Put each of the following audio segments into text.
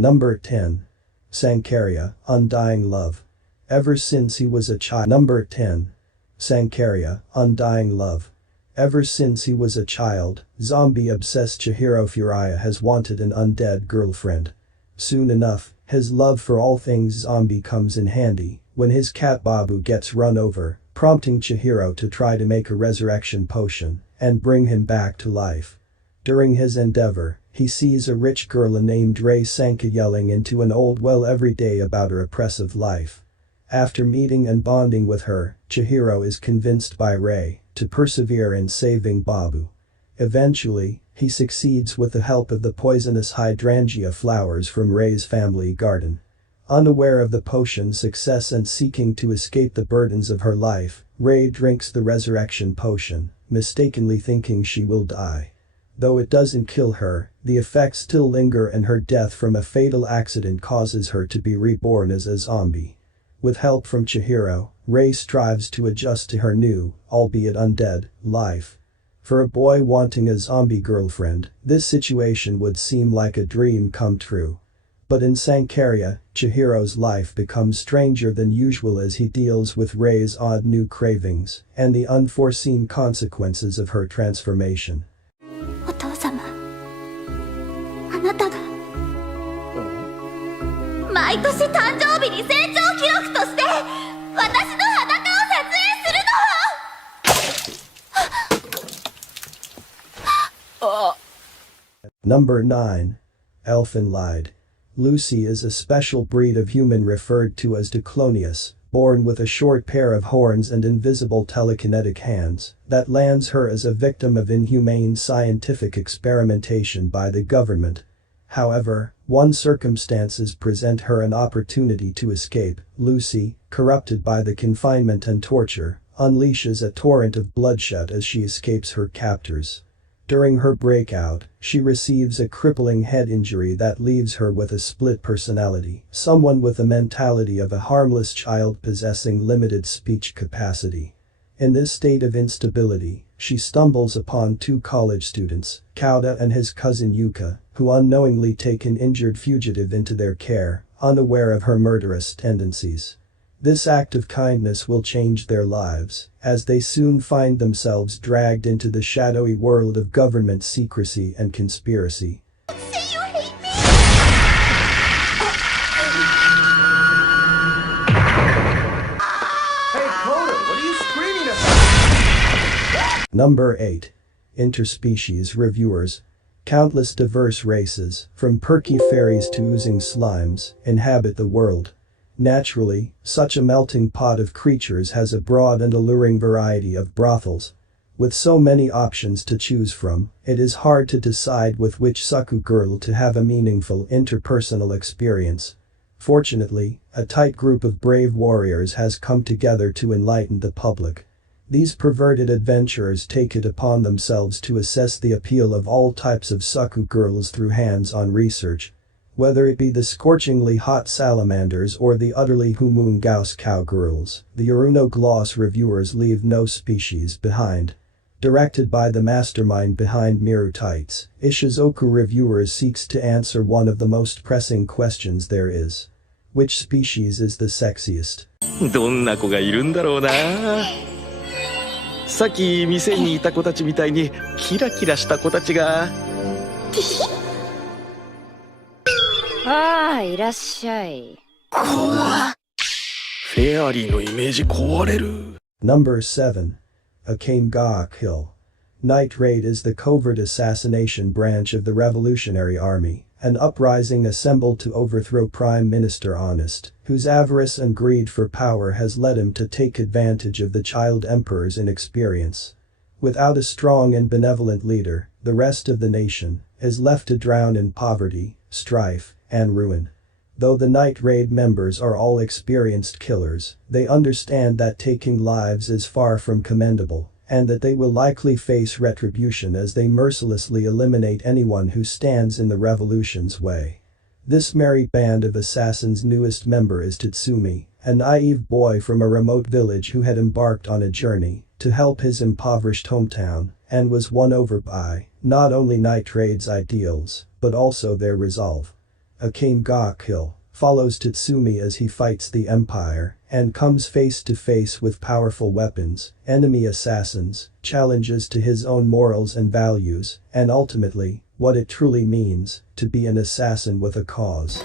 Number 10. Sankarya, Undying Love. Ever since he was a child. Number 10. Sankarya, Undying Love. Ever since he was a child, zombie-obsessed Chihiro Furuya has wanted an undead girlfriend. Soon enough, his love for all things zombie comes in handy when his cat Babu gets run over, prompting Chihiro to try to make a resurrection potion and bring him back to life. During his endeavor, he sees a rich girl named Rei Sanka yelling into an old well every day about her oppressive life. After meeting and bonding with her, Chihiro is convinced by Rei to persevere in saving Babu. Eventually, he succeeds with the help of the poisonous hydrangea flowers from Rei's family garden. Unaware of the potion's success and seeking to escape the burdens of her life, Rei drinks the resurrection potion, mistakenly thinking she will die. Though it doesn't kill her, the effects still linger and her death from a fatal accident causes her to be reborn as a zombie. With help from Chihiro, Rei strives to adjust to her new, albeit undead, life. For a boy wanting a zombie girlfriend, this situation would seem like a dream come true. But in Sankarya, Chihiro's life becomes stranger than usual as he deals with Rei's odd new cravings and the unforeseen consequences of her transformation. お父様、あなたが毎年誕生日に成長記録として私の裸を撮影するの。 Number 9. Elfin-Lied. Lucy is a special breed of human referred to as Diclonius, born with a short pair of horns and invisible telekinetic hands, that lands her as a victim of inhumane scientific experimentation by the government. However, one circumstances present her an opportunity to escape. Lucy, corrupted by the confinement and torture, unleashes a torrent of bloodshed as she escapes her captors. During her breakout, she receives a crippling head injury that leaves her with a split personality, someone with the mentality of a harmless child possessing limited speech capacity. In this state of instability, she stumbles upon two college students, Kauda and his cousin Yuka, who unknowingly take an injured fugitive into their care, unaware of her murderous tendencies. This act of kindness will change their lives, as they soon find themselves dragged into the shadowy world of government secrecy and conspiracy. Say you hate me! Hey, Coda, what are you screaming about? Number 8. Interspecies reviewers. Countless diverse races, from perky fairies to oozing slimes, inhabit the world. Naturally, such a melting pot of creatures has a broad and alluring variety of brothels. With so many options to choose from, it is hard to decide with which Saku girl to have a meaningful interpersonal experience. Fortunately, a tight group of brave warriors has come together to enlighten the public. These perverted adventurers take it upon themselves to assess the appeal of all types of Saku girls through hands-on research. Whether it be the scorchingly hot salamanders or the utterly humongous cowgirls, the Uruno Gloss reviewers leave no species behind. Directed by the mastermind behind Miru Tights, Ishizoku Reviewers seeks to answer one of the most pressing questions there is. Which species is the sexiest? どんな子がいるんだろうな。さっき店にいた子たちみたいにキラキラした子たちが。ああ、いらっしゃい。怖っ。フェアリーのイメージ壊れる。Number 7. Akame-ga Kill. Night Raid is the covert assassination branch of the Revolutionary Army, an uprising assembled to overthrow Prime Minister Honest, whose avarice and greed for power has led him to take advantage of the child emperor's inexperience. Without a strong and benevolent leader, the rest of the nation is left to drown in poverty, strife, and ruin. Though the Night Raid members are all experienced killers, they understand that taking lives is far from commendable, and that they will likely face retribution as they mercilessly eliminate anyone who stands in the revolution's way. This merry band of assassins' newest member is Tatsumi, a naive boy from a remote village who had embarked on a journey to help his impoverished hometown, and was won over by not only Night Raid's ideals, but also their resolve. Akame ga Kill follows Tatsumi as he fights the Empire and comes face to face with powerful weapons, enemy assassins, challenges to his own morals and values, and ultimately, what it truly means to be an assassin with a cause.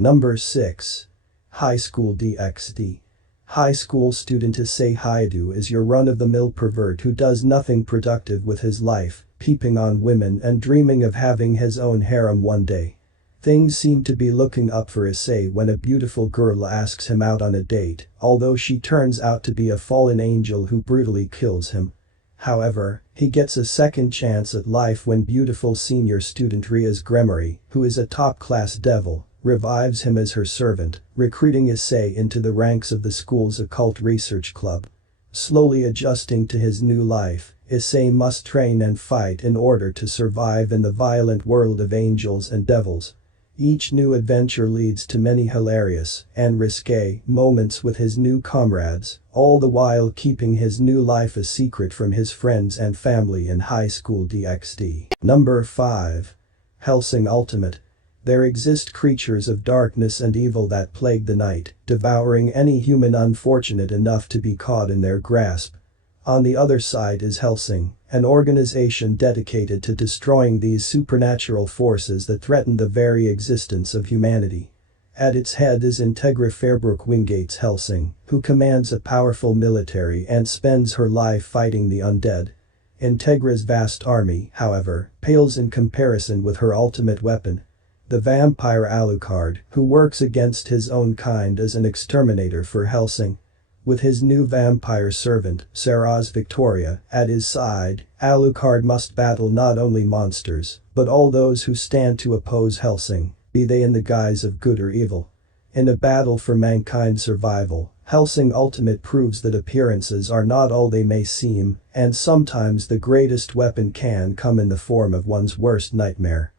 Number 6. High School DxD. High school student Issei Haidu is your run-of-the-mill pervert who does nothing productive with his life, peeping on women and dreaming of having his own harem one day. Things seem to be looking up for Issei when a beautiful girl asks him out on a date, although she turns out to be a fallen angel who brutally kills him. However, he gets a second chance at life when beautiful senior student Ria's Gremory, who is a top-class devil, revives him as her servant, recruiting Issei into the ranks of the school's occult research club. Slowly adjusting to his new life, Issei must train and fight in order to survive in the violent world of angels and devils. Each new adventure leads to many hilarious and risque moments with his new comrades, all the while keeping his new life a secret from his friends and family in High School DxD. Number 5. Hellsing Ultimate. There exist creatures of darkness and evil that plague the night, devouring any human unfortunate enough to be caught in their grasp. On the other side is Hellsing, an organization dedicated to destroying these supernatural forces that threaten the very existence of humanity. At its head is Integra Fairbrook Wingate's Hellsing, who commands a powerful military and spends her life fighting the undead. Integra's vast army, however, pales in comparison with her ultimate weapon. The vampire Alucard, who works against his own kind as an exterminator for Hellsing. With his new vampire servant, Saraz Victoria, at his side, Alucard must battle not only monsters, but all those who stand to oppose Hellsing, be they in the guise of good or evil. In a battle for mankind's survival, Hellsing Ultimate proves that appearances are not all they may seem, and sometimes the greatest weapon can come in the form of one's worst nightmare.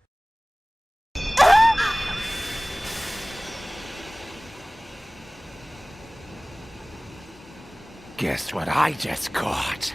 Guess what I just caught?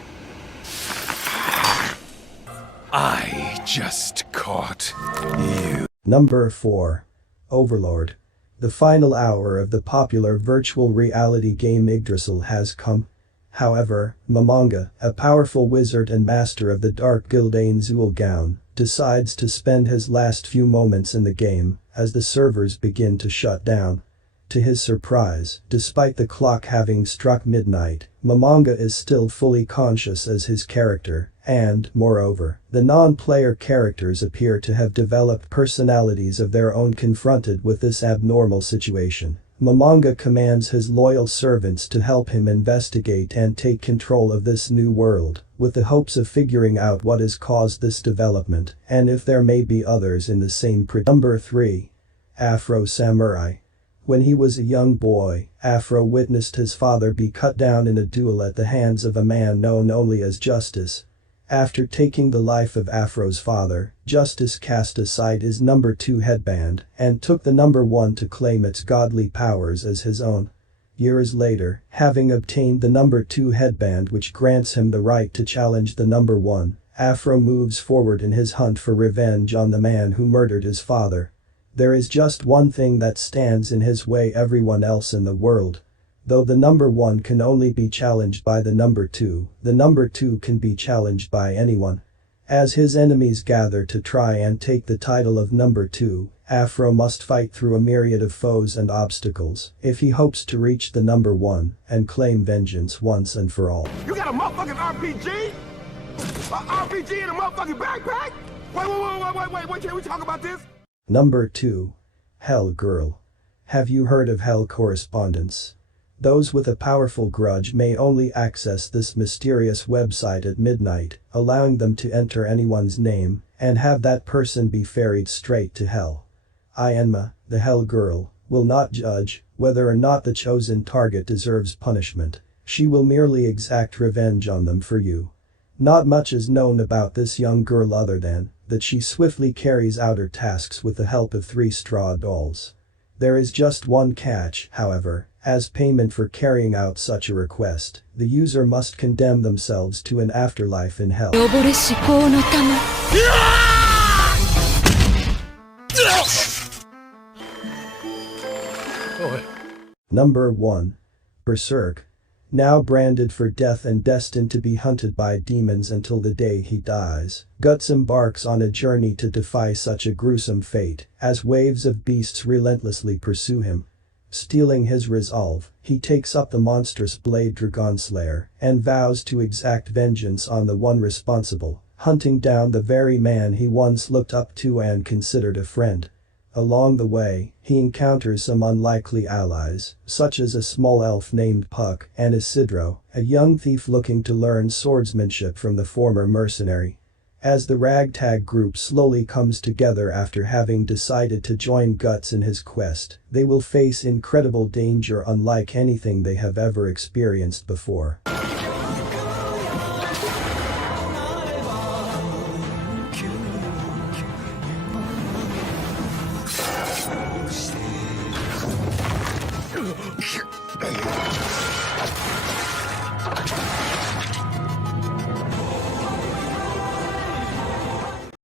I just caught you. Number 4. Overlord. The final hour of the popular virtual reality game Yggdrasil has come. However, Momonga, a powerful wizard and master of the Dark Gildane Zul'Gaun, decides to spend his last few moments in the game as the servers begin to shut down. To his surprise, despite the clock having struck midnight, Momonga is still fully conscious as his character, and, moreover, the non-player characters appear to have developed personalities of their own. Confronted with this abnormal situation, Momonga commands his loyal servants to help him investigate and take control of this new world, with the hopes of figuring out what has caused this development and if there may be others in the same Number 3. Afro Samurai. When he was a young boy, Afro witnessed his father be cut down in a duel at the hands of a man known only as Justice. After taking the life of Afro's father, Justice cast aside his number 2 headband and took the number 1 to claim its godly powers as his own. Years later, having obtained the number 2 headband which grants him the right to challenge the number 1, Afro moves forward in his hunt for revenge on the man who murdered his father. There is just one thing that stands in his way: everyone else in the world. Though the number 1 can only be challenged by the number 2 can be challenged by anyone. As his enemies gather to try and take the title of number 2, Afro must fight through a myriad of foes and obstacles if he hopes to reach the number 1 and claim vengeance once and for all. You got a motherfucking RPG? A RPG in a motherfucking backpack? Wait, can we talk about this? Number 2. Hell Girl. Have you heard of Hell Correspondence? Those with a powerful grudge may only access this mysterious website at midnight, allowing them to enter anyone's name and have that person be ferried straight to hell. Ayanma, the Hell Girl, will not judge whether or not the chosen target deserves punishment. She will merely exact revenge on them for you. Not much is known about this young girl other than that she swiftly carries out her tasks with the help of 3 straw dolls. There is just one catch, however. As payment for carrying out such a request, the user must condemn themselves to an afterlife in hell. 汚れ思考の玉 Number 1. Berserk. Now branded for death and destined to be hunted by demons until the day he dies, Guts embarks on a journey to defy such a gruesome fate, as waves of beasts relentlessly pursue him. Stealing his resolve, he takes up the monstrous blade Dragon Slayer and vows to exact vengeance on the one responsible, hunting down the very man he once looked up to and considered a friend. Along the way, he encounters some unlikely allies, such as a small elf named Puck and Isidro, a young thief looking to learn swordsmanship from the former mercenary. As the ragtag group slowly comes together after having decided to join Guts in his quest, they will face incredible danger unlike anything they have ever experienced before.